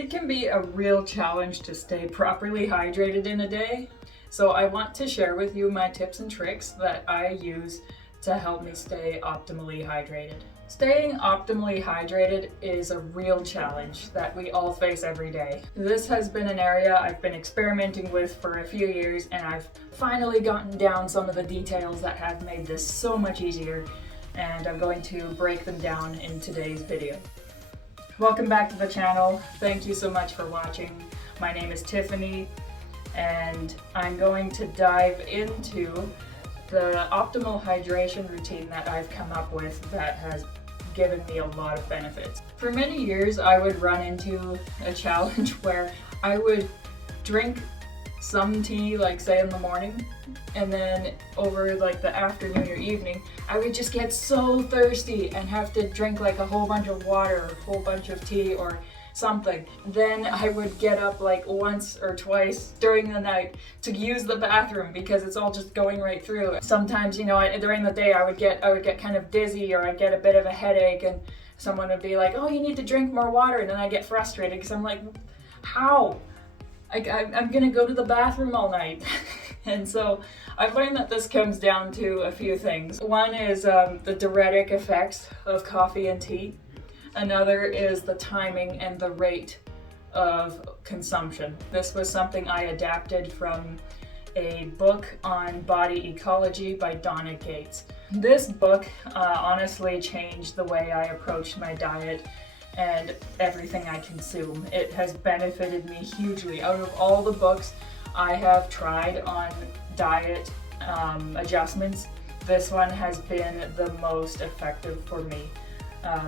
It can be a real challenge to stay properly hydrated in a day, so I want to share with you my tips and tricks that I use to help me stay optimally hydrated. Staying optimally hydrated is a real challenge that we all face every day. This has been an area I've been experimenting with for a few years, and I've finally gotten down some of the details that have made this so much easier, and I'm going to break them down in today's video. Welcome back to the channel. Thank you so much for watching. My name is Tiffany, and I'm going to dive into the optimal hydration routine that I've come up with that has given me a lot of benefits. For many years, I would run into a challenge where I would drink some tea, like say in the morning, and then over like the afternoon or evening, I would just get so thirsty and have to drink like a whole bunch of water or a whole bunch of tea or something. Then I would get up like once or twice during the night to use the bathroom because it's all just going right through. Sometimes, during the day I would get kind of dizzy, or I'd get a bit of a headache, and someone would be like, "Oh, you need to drink more water," and then I get frustrated because I'm like, how? I'm gonna go to the bathroom all night. And so I've learned that this comes down to a few things. One is the diuretic effects of coffee and tea. Another is the timing and the rate of consumption. This was something I adapted from a book on body ecology by Donna Gates. This book honestly changed the way I approached my diet and everything I consume. It has benefited me hugely. Out of all the books I have tried on diet adjustments, this one has been the most effective for me.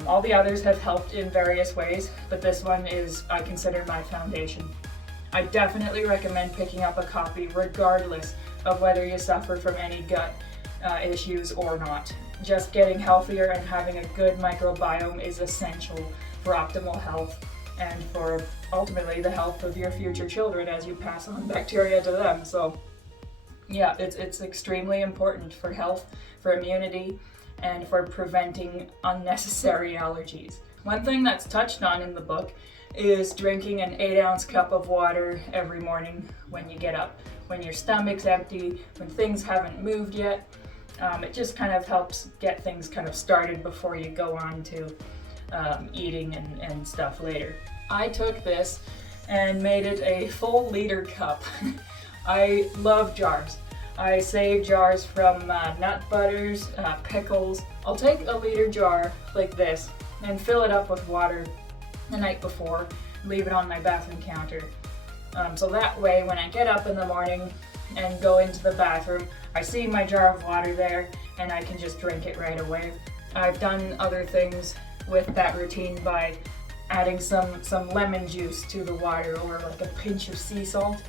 All the others have helped in various ways, but this one is, I consider, my foundation. I definitely recommend picking up a copy regardless of whether you suffer from any gut issues or not. Just getting healthier and having a good microbiome is essential for optimal health and for ultimately the health of your future children as you pass on bacteria to them. So yeah, it's extremely important for health, for immunity, and for preventing unnecessary allergies. One thing that's touched on in the book is drinking an 8-ounce cup of water every morning when you get up. When your stomach's empty, when things haven't moved yet, it just kind of helps get things kind of started before you go on to eating and stuff later. I took this and made it a full liter cup. I love jars. I save jars from nut butters, pickles. I'll take a liter jar like this and fill it up with water the night before, leave it on my bathroom counter. So that way when I get up in the morning and go into the bathroom, I see my jar of water there and I can just drink it right away. I've done other things with that routine by adding some lemon juice to the water, or like a pinch of sea salt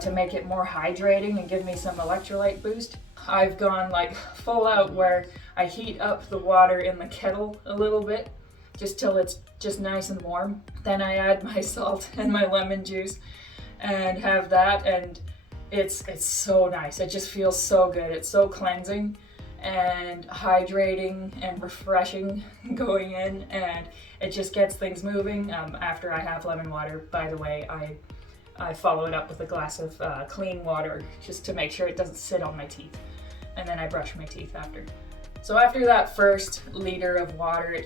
to make it more hydrating and give me some electrolyte boost. I've gone like full out where I heat up the water in the kettle a little bit just till it's just nice and warm. Then I add my salt and my lemon juice and have that, and it's so nice. It just feels so good. It's so cleansing and hydrating and refreshing going in, and it just gets things moving. After I have lemon water, by the way, I follow it up with a glass of clean water just to make sure it doesn't sit on my teeth, and then I brush my teeth after. So after that first liter of water,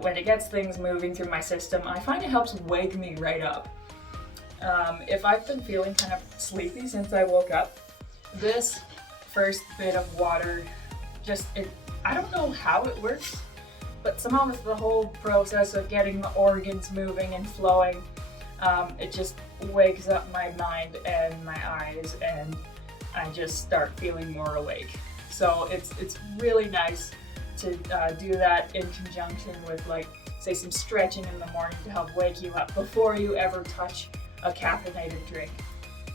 when it gets things moving through my system, I find it helps wake me right up. If I've been feeling kind of sleepy since I woke up, this first bit of water I don't know how it works, but somehow with the whole process of getting the organs moving and flowing, it just wakes up my mind and my eyes, and I just start feeling more awake. So it's really nice to do that in conjunction with, like, say, some stretching in the morning to help wake you up before you ever touch a caffeinated drink.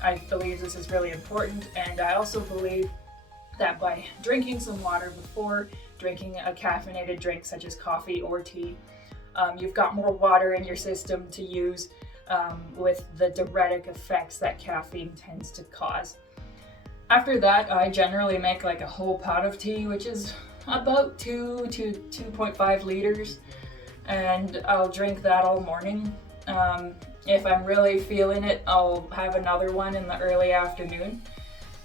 I believe this is really important, and I also believe that by drinking some water before drinking a caffeinated drink such as coffee or tea, you've got more water in your system to use with the diuretic effects that caffeine tends to cause. After that, I generally make like a whole pot of tea, which is about 2 to 2.5 liters, and I'll drink that all morning. If I'm really feeling it, I'll have another one in the early afternoon.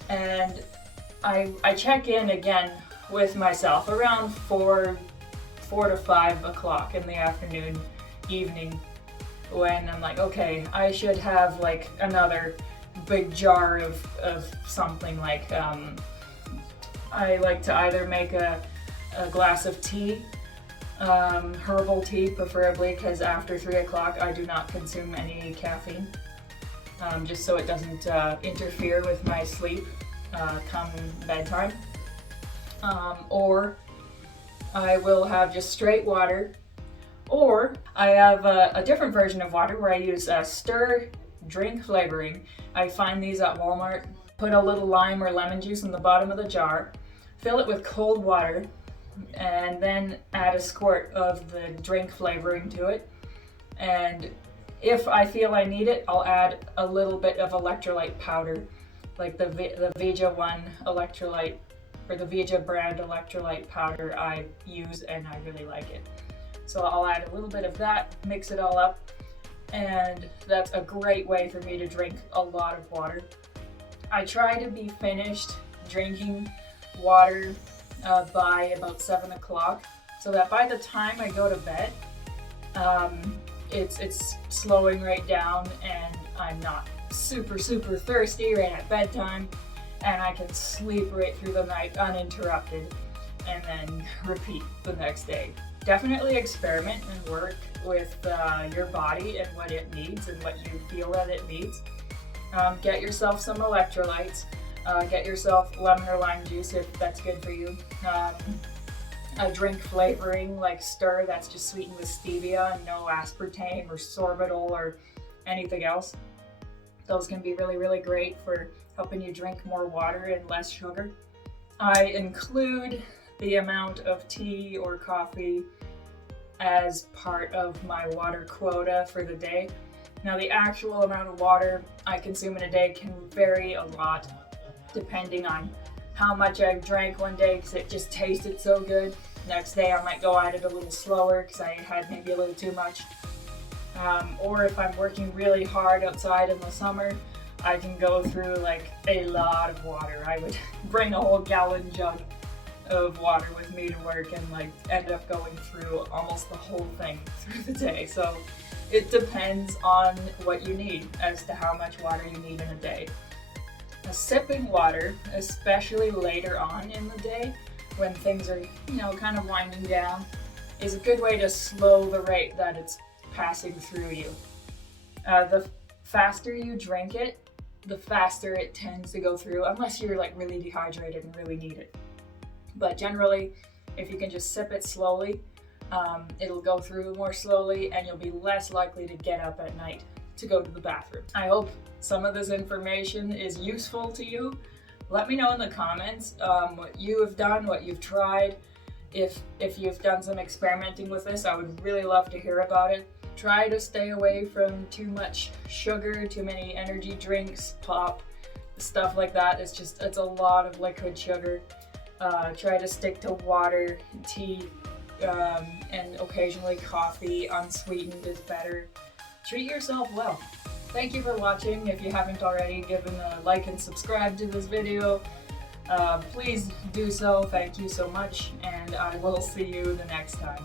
And I check in again with myself around 4 to 5 o'clock in the afternoon, evening, when I'm like, okay, I should have like another big jar of something. Like I like to either make a glass of tea, herbal tea preferably, because after 3 o'clock I do not consume any caffeine, just so it doesn't interfere with my sleep come bedtime. Or I will have just straight water, or I have a different version of water where I use stir drink flavoring. I find these at Walmart. Put a little lime or lemon juice in the bottom of the jar, fill it with cold water, and then add a squirt of the drink flavoring to it. And if I feel I need it, I'll add a little bit of electrolyte powder, like the Vija One electrolyte, or the Vija brand electrolyte powder I use, and I really like it. So I'll add a little bit of that, mix it all up, and that's a great way for me to drink a lot of water. I try to be finished drinking water by about 7 o'clock, so that by the time I go to bed, it's slowing right down and I'm not super thirsty right at bedtime, and I can sleep right through the night uninterrupted and then repeat the next day. Definitely experiment and work with your body and what it needs and what you feel that it needs. Get yourself some electrolytes. Get yourself lemon or lime juice if that's good for you. A drink flavoring like Stir that's just sweetened with stevia and no aspartame or sorbitol or anything else. Those can be really great for helping you drink more water and less sugar. I include the amount of tea or coffee as part of my water quota for the day. Now, the actual amount of water I consume in a day can vary a lot depending on how much I drank one day because it just tasted so good. Next day I might go at it a little slower because I had maybe a little too much. Or if I'm working really hard outside in the summer, I can go through like a lot of water. I would bring a whole gallon jug of water with me to work and like end up going through almost the whole thing through the day. So it depends on what you need as to how much water you need in a day. Sipping water, especially later on in the day when things are, kind of winding down, is a good way to slow the rate that it's passing through you. The faster you drink it, the faster it tends to go through, unless you're like really dehydrated and really need it. But generally, if you can just sip it slowly, it'll go through more slowly and you'll be less likely to get up at night to go to the bathroom. I hope some of this information is useful to you. Let me know in the comments what you have done, what you've tried. If you've done some experimenting with this, I would really love to hear about it. Try to stay away from too much sugar, too many energy drinks, pop, stuff like that. It's a lot of liquid sugar. Try to stick to water, tea, and occasionally coffee. Unsweetened is better. Treat yourself well. Thank you for watching. If you haven't already, given a like and subscribe to this video, please do so. Thank you so much, and I will see you the next time.